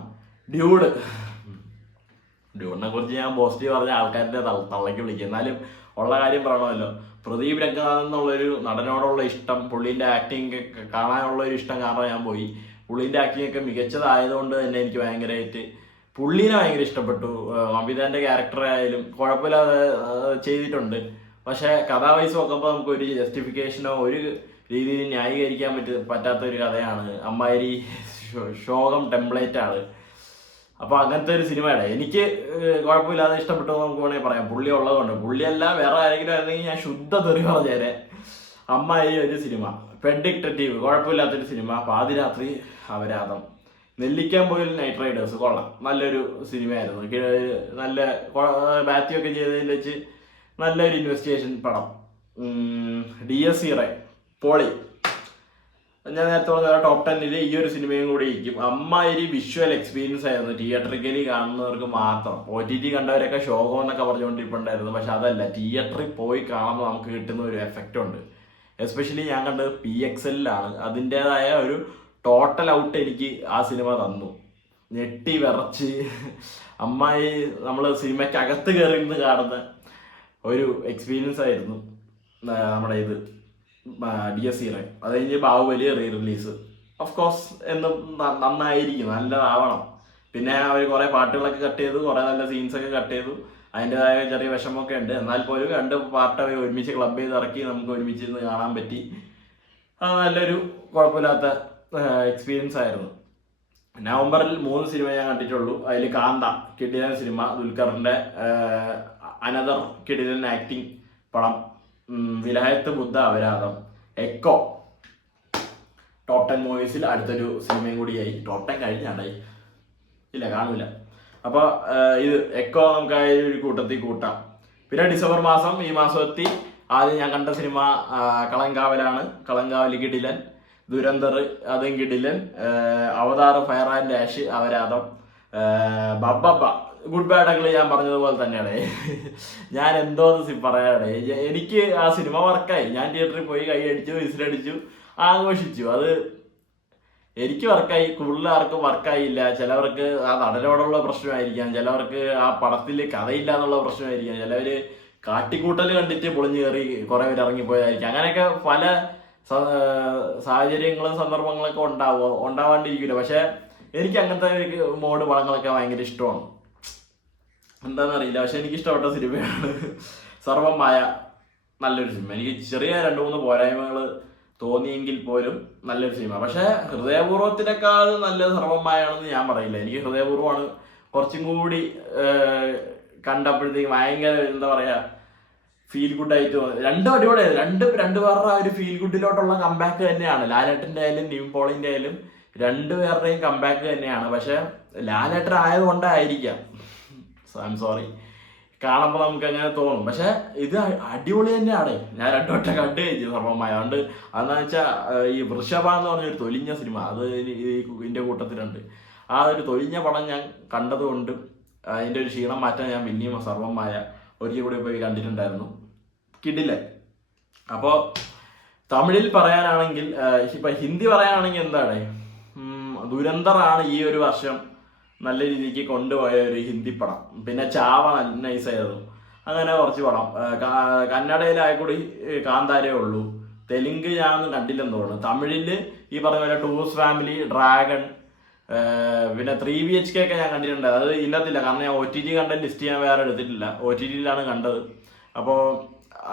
ഡ്യൂഡിനെ കുറിച്ച് ഞാൻ പോസിറ്റീവ് പറഞ്ഞ ആൾക്കാരുടെ തള്ളയ്ക്ക് വിളിക്കും. എന്നാലും ഉള്ള കാര്യം പറയണമല്ലോ. പ്രദീപ് രംഗനാഥൻ എന്നുള്ളൊരു നടനോടുള്ള ഇഷ്ടം, പുള്ളീൻ്റെ ആക്ടിങ് കാണാനുള്ള ഒരു ഇഷ്ടം കാരണം ഞാൻ പോയി. പുള്ളീൻ്റെ ആക്ടിങ് ഒക്കെ മികച്ചതായതുകൊണ്ട് തന്നെ എനിക്ക് പുള്ളീനെ ഭയങ്കര ഇഷ്ടപ്പെട്ടു. അമിതാൻ്റെ ക്യാരക്ടറായാലും കുഴപ്പമില്ലാതെ ചെയ്തിട്ടുണ്ട്. പക്ഷേ കഥാ വൈസ് നോക്കുമ്പോൾ നമുക്ക് ഒരു ജസ്റ്റിഫിക്കേഷനോ ഒരു രീതിയിൽ ന്യായീകരിക്കാൻ പറ്റാത്ത ഒരു കഥയാണ്. അമ്മാതിരി ശോകം ടെംപ്ലേറ്റ് ആണ്. അപ്പോൾ അങ്ങനത്തെ ഒരു സിനിമയുടെ എനിക്ക് കുഴപ്പമില്ലാതെ ഇഷ്ടപ്പെട്ടു നമുക്ക് വേണമെങ്കിൽ പറയാം. പുള്ളി ഉള്ളതുകൊണ്ട്. പുള്ളിയല്ല വേറെ ആരെങ്കിലും ആയിരുന്നെങ്കിൽ ഞാൻ ശുദ്ധ തെറി പറഞ്ഞേരെ. അമ്മാതിരി ഒരു സിനിമ. പെഡിക്റ്റേറ്റീവ്, കുഴപ്പമില്ലാത്തൊരു സിനിമ. പാതിരാത്രി, അപരാധം. നെല്ലിക്കാംപൊയിൽ നൈറ്റ് റൈഡേഴ്സ് കൊള്ളാം, നല്ലൊരു സിനിമയായിരുന്നു. നല്ല ബാത്യു ഒക്കെ ചെയ്തതിൽ വെച്ച് നല്ലൊരു ഇൻവെസ്റ്റിഗേഷൻ പടം. DS hero Pauly. ഞാൻ നേരത്തെ പറഞ്ഞ ടോപ്പ് 10 ഈ ഒരു സിനിമയും കൂടി ഇരിക്കും. അമ്മാതിരി വിഷ്വൽ എക്സ്പീരിയൻസ് ആയിരുന്നു, തിയേറ്ററിക്കലി കാണുന്നവർക്ക് മാത്രം. OTT കണ്ടവരൊക്കെ ശോകം എന്നൊക്കെ പറഞ്ഞുകൊണ്ടിരിപ്പുണ്ടായിരുന്നു. പക്ഷെ അതല്ല, തിയേറ്ററിൽ പോയി കാണുമ്പോൾ നമുക്ക് കിട്ടുന്ന ഒരു എഫക്റ്റ് ഉണ്ട്. എസ്പെഷ്യലി ഞാൻ കണ്ടത് PXL-ലാണ്. അതിൻ്റെതായ ഒരു ടോട്ടൽ ഔട്ട് എനിക്ക് ആ സിനിമ തന്നു. ഞെട്ടി വിറച്ച് അമ്മായി നമ്മൾ സിനിമയ്ക്ക് അകത്ത് കയറി നിന്ന് കാണുന്ന ഒരു എക്സ്പീരിയൻസ് ആയിരുന്നു നമ്മുടെ ഇത് DS ഹീറോ. അത് കഴിഞ്ഞ് Baahubali re release. Of course എന്നും നന്നായിരിക്കും, നല്ലതാവണം. പിന്നെ അവർ കുറേ പാട്ടുകളൊക്കെ കട്ട് ചെയ്തു, കുറേ നല്ല സീൻസൊക്കെ കട്ട് ചെയ്തു. അതിൻ്റെതായ ചെറിയ വിഷമമൊക്കെ ഉണ്ട്. എന്നാൽ പോലും 2 പാർട്ട് അവർ ഒരുമിച്ച് ക്ലബ് ചെയ്ത് ഇറക്കി നമുക്ക് ഒരുമിച്ച് ഇരുന്ന് കാണാൻ പറ്റി. നല്ലൊരു കുഴപ്പമില്ലാത്ത എക്സ്പീരിയൻസ് ആയിരുന്നു. നവംബറിൽ 3 സിനിമ ഞാൻ കണ്ടിട്ടുള്ളൂ. അതിൽ കാന്ത, കിടിലൻ സിനിമ, ദുൽഖറിൻ്റെ അനദർ കിടിലൻ ആക്ടിങ് പടം. വിലായത്ത് ബുദ്ധ, അപരാധം. എക്കോ ടോപ്പ് 10 മൂവീസിൽ അടുത്തൊരു സിനിമയും കൂടിയായി. ടോപ്പ് 10 കഴിഞ്ഞാണ്ടായി, ഇല്ല കാണൂല. അപ്പോൾ ഇത് എക്കോ നമുക്ക് ഒരു കൂട്ടത്തിൽ കൂട്ടാം. പിന്നെ ഡിസംബർ മാസം, ഈ മാസം എത്തി. ആദ്യം ഞാൻ കണ്ട സിനിമ കളങ്കാവലാണ്. കളങ്കാവലി കിടിലൻ. ദുരന്തർ, അതും കിടിലൻ. അവതാർ, ഫയർ ആൻഡ് ആഷ്, അപരാധം. ബബ്ബ ഗുഡ് ബാഡ് അങ്കിൾ ഞാൻ പറഞ്ഞതുപോലെ തന്നെയാണ്. ഞാൻ എന്തോ പറയാടെ, എനിക്ക് ആ സിനിമ വർക്കായി. ഞാൻ തിയേറ്ററിൽ പോയി കൈ അടിച്ചു, വിസിലടിച്ചു, ആഘോഷിച്ചു. അത് എനിക്ക് വർക്കായി, കൂടുതലാർക്കും വർക്കായില്ല. ചിലവർക്ക് ആ നടനോടുള്ള പ്രശ്നമായിരിക്കാം, ചിലവർക്ക് ആ പടത്തിൽ കഥയില്ല എന്നുള്ള പ്രശ്നമായിരിക്കാം, ചിലവര് കാട്ടിക്കൂട്ടൽ കണ്ടിട്ട് പൊളിഞ്ഞു കയറി കുറെ പേര് ഇറങ്ങിപ്പോയതായിരിക്കും. അങ്ങനെയൊക്കെ പല സാഹചര്യങ്ങളും സന്ദർഭങ്ങളൊക്കെ ഉണ്ടാവാണ്ടിരിക്കില്ല. പക്ഷെ എനിക്ക് അങ്ങനത്തെ ഒരു മോഡ് പടങ്ങളൊക്കെ ഭയങ്കര ഇഷ്ടമാണ്. എന്താണെന്നറിയില്ല, പക്ഷെ എനിക്ക് ഇഷ്ടപ്പെട്ട സിനിമയാണ് സർവമായ. നല്ലൊരു സിനിമ. എനിക്ക് ചെറിയ 2-3 പോരായ്മകൾ തോന്നിയെങ്കിൽ പോലും നല്ലൊരു സിനിമ. പക്ഷെ ഹൃദയപൂർവ്വത്തിനേക്കാൾ നല്ലത് സർവമായാണെന്ന് ഞാൻ പറയില്ല. എനിക്ക് ഹൃദയപൂർവ്വമാണ് കുറച്ചും കൂടി കണ്ടപ്പോഴത്തേക്ക് ഭയങ്കര എന്താ പറയാ, ഫീൽ ഗുഡ് ആയിട്ട് തോന്നി. രണ്ടും അടിപൊളിയായിരുന്നു. രണ്ടുപേരുടെ ആ ഒരു ഫീൽ ഗുഡിലോട്ടുള്ള കമ്പാക്ക് തന്നെയാണ്. ലാലേട്ടൻ്റെ ആയാലും നിവിൻ പോളിന്റെ ആയാലും രണ്ടുപേരുടെയും കമ്പാക്ക് തന്നെയാണ്. പക്ഷെ ലാലേട്ടൻ ആയതുകൊണ്ടായിരിക്കാം, ഐ എം സോറി, കാണുമ്പോൾ നമുക്ക് അങ്ങനെ തോന്നും. പക്ഷെ ഇത് അടിപൊളി തന്നെയാണ്. ഞാൻ 2 വട്ടം കണ്ടു കഴിഞ്ഞു സർവമായ. അതുകൊണ്ട് അതെന്ന് വെച്ചാൽ ഈ വൃഷഭ എന്ന് പറഞ്ഞൊരു തൊലിഞ്ഞ സിനിമ, അത് ഇതിന്റെ കൂട്ടത്തിലുണ്ട്. ആ ഒരു തൊലിഞ്ഞ പടം ഞാൻ കണ്ടതുകൊണ്ട് അതിന്റെ ഒരു ക്ഷീണം മാറ്റാൻ ഞാൻ പിന്നെയും സർവമായ ഒരിക്കൽ കൂടി പോയി കണ്ടിട്ടുണ്ടായിരുന്നു. കിടില. അപ്പോൾ തമിഴിൽ പറയാനാണെങ്കിൽ, ഇപ്പൊ ഹിന്ദി പറയാനാണെങ്കിൽ എന്താണ്, ദുരന്തറാണ് ഈ ഒരു വർഷം നല്ല രീതിക്ക് കൊണ്ടുപോയ ഒരു ഹിന്ദി പടം. പിന്നെ ചാവ നൈസായിരുന്നു. അങ്ങനെ കുറച്ച് പടം. കന്നഡയിലായിക്കൂടി കാന്താരേ ഉള്ളൂ. തെലുങ്ക് ഞാനൊന്നും കണ്ടില്ലെന്ന് തോന്നുന്നു. തമിഴില് ഈ പറഞ്ഞ പോലെ ടൂറിസ്റ്റ് ഫാമിലി, ഡ്രാഗൺ, പിന്നെ 3BHK ഒക്കെ ഞാൻ കണ്ടിട്ടുണ്ട്. അത് ഇല്ലത്തില്ല, കാരണം ഞാൻ OTT കണ്ടന്റ് ലിസ്റ്റ് ഞാൻ വേറെ എടുത്തിട്ടില്ല, OTTയിലാണ് കണ്ടത്. അപ്പോൾ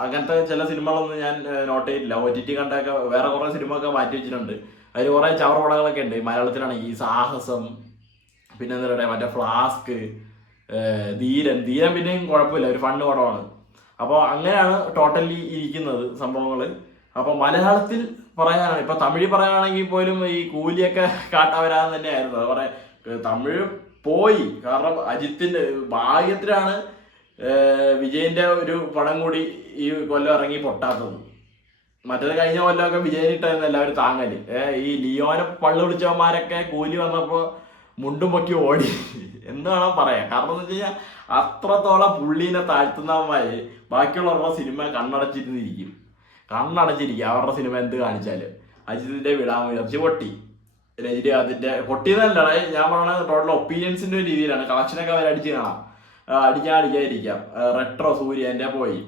അങ്ങനത്തെ ചില സിനിമകളൊന്നും ഞാൻ നോട്ട് ചെയ്തിട്ടില്ല. OTT കണ്ടൊക്കെ വേറെ കുറേ സിനിമ ഒക്കെ മാറ്റി വെച്ചിട്ടുണ്ട്. അതിൽ കുറേ ചവർ പടങ്ങളൊക്കെ ഉണ്ട്. മലയാളത്തിലാണെങ്കിൽ ഈ സാഹസം, പിന്നെ എന്താ പറയുക മറ്റേ ഫ്ലാസ്ക്, ധീരൻ പിന്നെയും കുഴപ്പമില്ല, ഒരു ഫണ്ട് പടമാണ്. അപ്പോൾ അങ്ങനെയാണ് ടോട്ടലി ഇരിക്കുന്നത് സംഭവങ്ങൾ. അപ്പോൾ മലയാളത്തിൽ പറയാനാണ്, ഇപ്പൊ തമിഴ് പറയാനാണെങ്കിൽ പോലും ഈ കൂലിയൊക്കെ കാട്ടാവരാന്ന് തന്നെയായിരുന്നു. അത് പറയാൻ തമിഴ് പോയി, കാരണം അജിത്തിന്റെ ഭാഗ്യത്തിലാണ് വിജയന്റെ ഒരു പടം കൂടി ഈ കൊല്ലം ഇറങ്ങി പൊട്ടാത്തത്. മറ്റേത് കഴിഞ്ഞ കൊല്ലമൊക്കെ വിജയനിട്ടായിരുന്നു എല്ലാവരും താങ്ങല്. ഈ ലിയോനെ പള്ളു പിടിച്ചവന്മാരൊക്കെ കൂലി വന്നപ്പോ മുണ്ടും പൊക്കി ഓടി എന്ന് വേണം പറയാം. കാരണം എന്ന് വെച്ച് കഴിഞ്ഞാൽ അത്രത്തോളം പുള്ളീനെ താഴ്ത്തുന്നവന്മാര് ബാക്കിയുള്ളവരുടെ സിനിമ കണ്ണടച്ചിരിക്കും അവരുടെ സിനിമ എന്ത് കാണിച്ചാലും. അജിത്തിന്റെ വിടാമുയർച്ചി പൊട്ടി, രജനീകാന്തിന്റെ പൊട്ടിയതല്ല, ഞാൻ പറഞ്ഞത് ടോട്ടൽ ഒപ്പീനിയൻസിന്റെ ഒരു രീതിയിലാണ്. കളക്ഷനൊക്കെ അവർ അടിച്ച് കാണാം, അടിക്കാതിരിക്കാം. റെട്രോ സൂര്യന്റെ പോയി,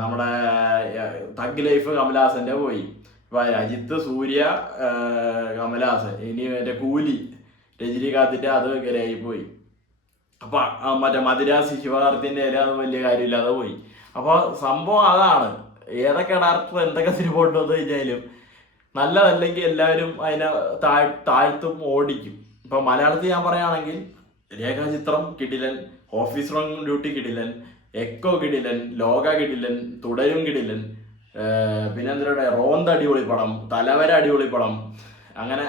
നമ്മുടെ തഗ് ലൈഫ് കമലഹാസന്റെ പോയി, അജിത്ത്, സൂര്യ, കമലഹാസൻ, ഇനി മറ്റേ കൂലി രജനീകാന്തിന്റെ അത് ഇരയായി പോയി. അപ്പൊ മറ്റേ മദിരാസ് ശിവകാർത്തിന്റെ അത് വലിയ കാര്യമില്ലാതെ പോയി. അപ്പൊ സംഭവം അതാണ്, ഏതൊക്കെ ഡയറക്ടർ എന്തൊക്കെ സിനിമ കൊണ്ടുവന്നു കഴിഞ്ഞാലും നല്ലതല്ലെങ്കിൽ എല്ലാവരും അതിനെ താഴ്ത്തും ഓടിക്കും. ഇപ്പൊ മലയാളത്തിൽ ഞാൻ പറയുകയാണെങ്കിൽ രേഖാചിത്രം കിടിലൻ, ഓഫീസർ ഓൺ ഡ്യൂട്ടി കിടിലൻ, എക്കോ കിടിലൻ, ലോക കിടിലൻ, തുടരും കിടിലൻ, പിന്നെ എന്താ റോന്ത് അടിപൊളി പടം, തലവര അടിപൊളി പടം, അങ്ങനെ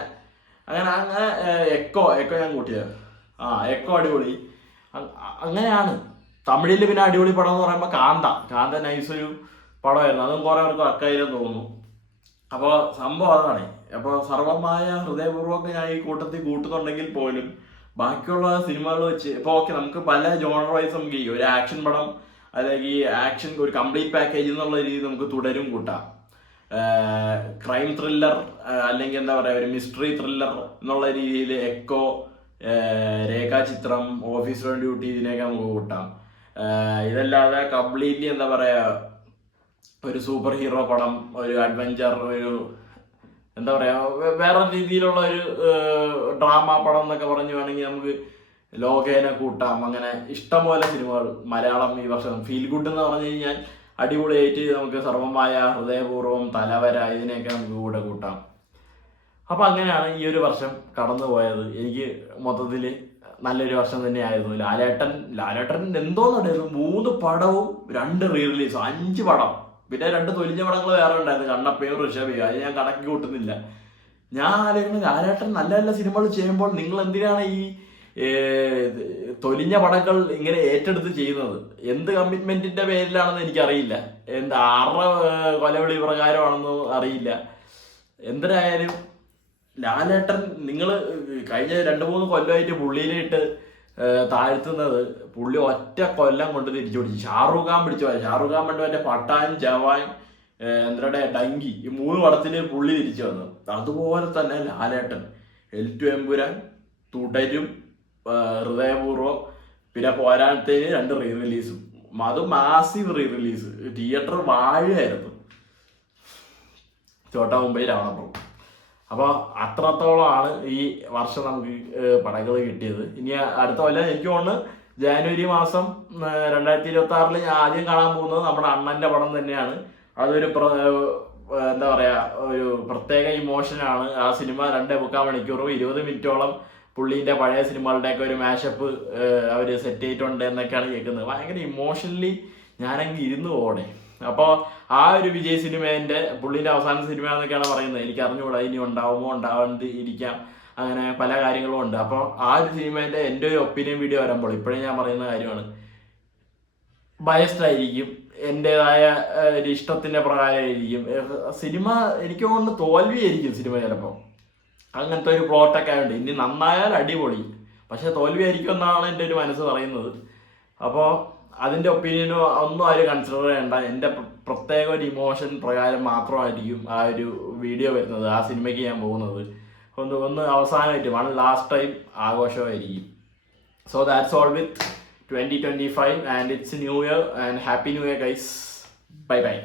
അങ്ങനെ അങ്ങനെ എക്കോ ഞാൻ കൂട്ടിയത്, എക്കോ അടിപൊളി. അങ്ങനെയാണ്. തമിഴിൽ പിന്നെ അടിപൊളി പടം എന്ന് പറയുമ്പോൾ കാന്ത നൈസൊരു പടമായിരുന്നു. അതും കുറെ പേർക്ക് വർക്കായില്ലെന്ന് തോന്നുന്നു. അപ്പോൾ സംഭവം അതാണ്. അപ്പോൾ സർവമായ ഹൃദയപൂർവ്വം ഞാൻ ഈ കൂട്ടത്തിൽ കൂട്ടുന്നുണ്ടെങ്കിൽ പോലും ബാക്കിയുള്ള സിനിമകൾ വെച്ച് ഇപ്പോൾ ഓക്കെ, നമുക്ക് പല ജോണർ വൈസ് നമുക്ക് ഈ ഒരു ആക്ഷൻ പടം അല്ലെങ്കിൽ ആക്ഷൻ ഒരു കംപ്ലീറ്റ് പാക്കേജ് എന്നുള്ള രീതിയിൽ നമുക്ക് തുടരും കൂട്ടാം, ക്രൈം ത്രില്ലർ അല്ലെങ്കിൽ എന്താ പറയുക ഒരു മിസ്റ്ററി ത്രില്ലർ എന്നുള്ള രീതിയിൽ എക്കോ, രേഖാചിത്രം, ഓഫീസർ ഓൺ ഡ്യൂട്ടി, ഇതിനെയൊക്കെ നമുക്ക് കൂട്ടാം. ഇതല്ലാതെ കംപ്ലീറ്റ്ലി എന്താ പറയുക ഒരു സൂപ്പർ ഹീറോ പടം, ഒരു അഡ്വഞ്ചർ, ഒരു എന്താ പറയുക വേറെ രീതിയിലുള്ള ഒരു ഡ്രാമ പടം എന്നൊക്കെ പറഞ്ഞു വേണമെങ്കിൽ നമുക്ക് ലോകേനെ കൂട്ടാം. അങ്ങനെ ഇഷ്ടംപോലെ സിനിമകൾ മലയാളം ഈ വർഷം ഫീൽ ഗുഡ് എന്ന് പറഞ്ഞു കഴിഞ്ഞാൽ അടിപൊളിയായിട്ട് നമുക്ക് സർവമായ, ഹൃദയപൂർവ്വം, തലവര, ഇതിനെയൊക്കെ നമുക്ക് കൂടെ കൂട്ടാം. അപ്പൊ അങ്ങനെയാണ് ഈ ഒരു വർഷം കടന്നു പോയത്. എനിക്ക് മൊത്തത്തിൽ നല്ലൊരു വർഷം തന്നെയായിരുന്നു. ലാലേട്ടൻ എന്തോന്നുണ്ടായിരുന്നു, 3 പടവും 2 റീ-റിലീസും, 5 പടം, പിന്നെ 2 തൊലിഞ്ഞ പടങ്ങൾ വേറെ ഉണ്ടായിരുന്നു, കണ്ണപ്പയും ഋഷഭയും. അത് ഞാൻ കണക്ക് കൂട്ടുന്നില്ല. ഞാൻ ആലോചിക്കുന്നത് ലാലേട്ടൻ നല്ല നല്ല സിനിമകൾ ചെയ്യുമ്പോൾ നിങ്ങൾ എന്തിനാണ് ഈ തൊലിഞ്ഞ പടങ്ങൾ ഇങ്ങനെ ഏറ്റെടുത്ത് ചെയ്യുന്നത്? എന്ത് കമ്മിറ്റ്മെന്റിന്റെ പേരിലാണെന്ന് എനിക്കറിയില്ല, ആരുടെ കൊലവിളി പ്രകാരമാണെന്ന് അറിയില്ല. എന്തിനായാലും ലാലേട്ടൻ നിങ്ങൾ കഴിഞ്ഞ 2-3 കൊല്ലമായിട്ട് പുള്ളിയിലിട്ട് താഴ്ത്തുന്നത്, പുള്ളി ഒറ്റ കൊല്ലം കൊണ്ട് തിരിച്ചു പിടിച്ചു. ഷാറൂഖ് ഖാൻ പിടിച്ചു പോയ, ഷാറൂഖ് ഖാൻ പണ്ട് മറ്റേ പഠാൻ, ജവാൻ, എന്താ ഡങ്കി, ഈ 3 പടത്തിൽ പുള്ളി തിരിച്ചു വന്നു. അതുപോലെ തന്നെ ലാലേട്ടൻ, എൽ2 എമ്പുരാൻ, തുടരും, ഹൃദയപൂർവ്വം, പിന്നെ പോരാട്ടത്തിന് 2 റീ റിലീസും. അത് മാസീവ് റീ റിലീസ്. തിയേറ്റർ വാഴയായിരുന്നു ചോട്ടാ മുംബൈ രാവണപ്രഭു. അപ്പോൾ അത്രത്തോളമാണ് ഈ വർഷം നമുക്ക് പടങ്ങൾ കിട്ടിയത്. ഇനി അടുത്ത കൊല്ലം എനിക്ക് തോന്നുന്നു ജാനുവരി മാസം 2026 ഞാൻ ആദ്യം കാണാൻ പോകുന്നത് നമ്മുടെ അണ്ണൻ്റെ പടം തന്നെയാണ്. അതൊരു എന്താ പറയുക, ഒരു പ്രത്യേക ഇമോഷനാണ്. ആ സിനിമ 2.25 മണിക്കൂറും 20 മിനിറ്റോളം പുള്ളീൻ്റെ പഴയ സിനിമകളുടെയൊക്കെ ഒരു മാഷപ്പ് അവർ സെറ്റ് ചെയ്തിട്ടുണ്ട് എന്നൊക്കെയാണ് കേൾക്കുന്നത്. ഭയങ്കര ഇമോഷണലി ഞാനങ്ങ് ഇരുന്ന് പോകണേ. അപ്പോൾ ആ ഒരു വിജയ് സിനിമേൻ്റെ പുള്ളീൻ്റെ അവസാന സിനിമ എന്നൊക്കെയാണ് പറയുന്നത്. എനിക്ക് അറിഞ്ഞുകൂടാ ഇനി ഉണ്ടാവുമോ ഉണ്ടാവാണ്ട് ഇരിക്കാം, അങ്ങനെ പല കാര്യങ്ങളും ഉണ്ട്. അപ്പോൾ ആ ഒരു സിനിമേൻ്റെ എൻ്റെ ഒരു ഒപ്പീനിയൻ വീഡിയോ വരുമ്പോൾ ഇപ്പോഴേ ഞാൻ പറയുന്ന കാര്യമാണ്, ബയസ്ഡ് ആയിരിക്കും, എൻ്റെതായ ഒരു ഇഷ്ടത്തിൻ്റെ പ്രകാരമായിരിക്കും സിനിമ. എനിക്ക് തോന്നുന്നു തോൽവിയായിരിക്കും സിനിമ ചിലപ്പോൾ, അങ്ങനത്തെ ഒരു പ്ലോട്ടൊക്കെ ആയതുകൊണ്ട്. ഇനി നന്നായാൽ അടിപൊളി, പക്ഷെ തോൽവിയായിരിക്കും എന്നാണ് എൻ്റെ ഒരു മനസ്സ് പറയുന്നത്. അപ്പോൾ അതിൻ്റെ ഒപ്പീനിയനോ ഒന്നും ആരും കൺസിഡർ ചെയ്യേണ്ട. എൻ്റെ പ്രത്യേക ഒരു ഇമോഷൻ പ്രകാരം മാത്രമായിരിക്കും ആ ഒരു വീഡിയോ വരുന്നത്, ആ സിനിമയ്ക്ക് ഞാൻ പോകുന്നത്. ഒന്ന് അവസാനമായിട്ട് വൺ ലാസ്റ്റ് ടൈം ആഘോഷമായിരിക്കും. So that's all with 2025 and it's New Year and Happy New Year guys. Bye bye.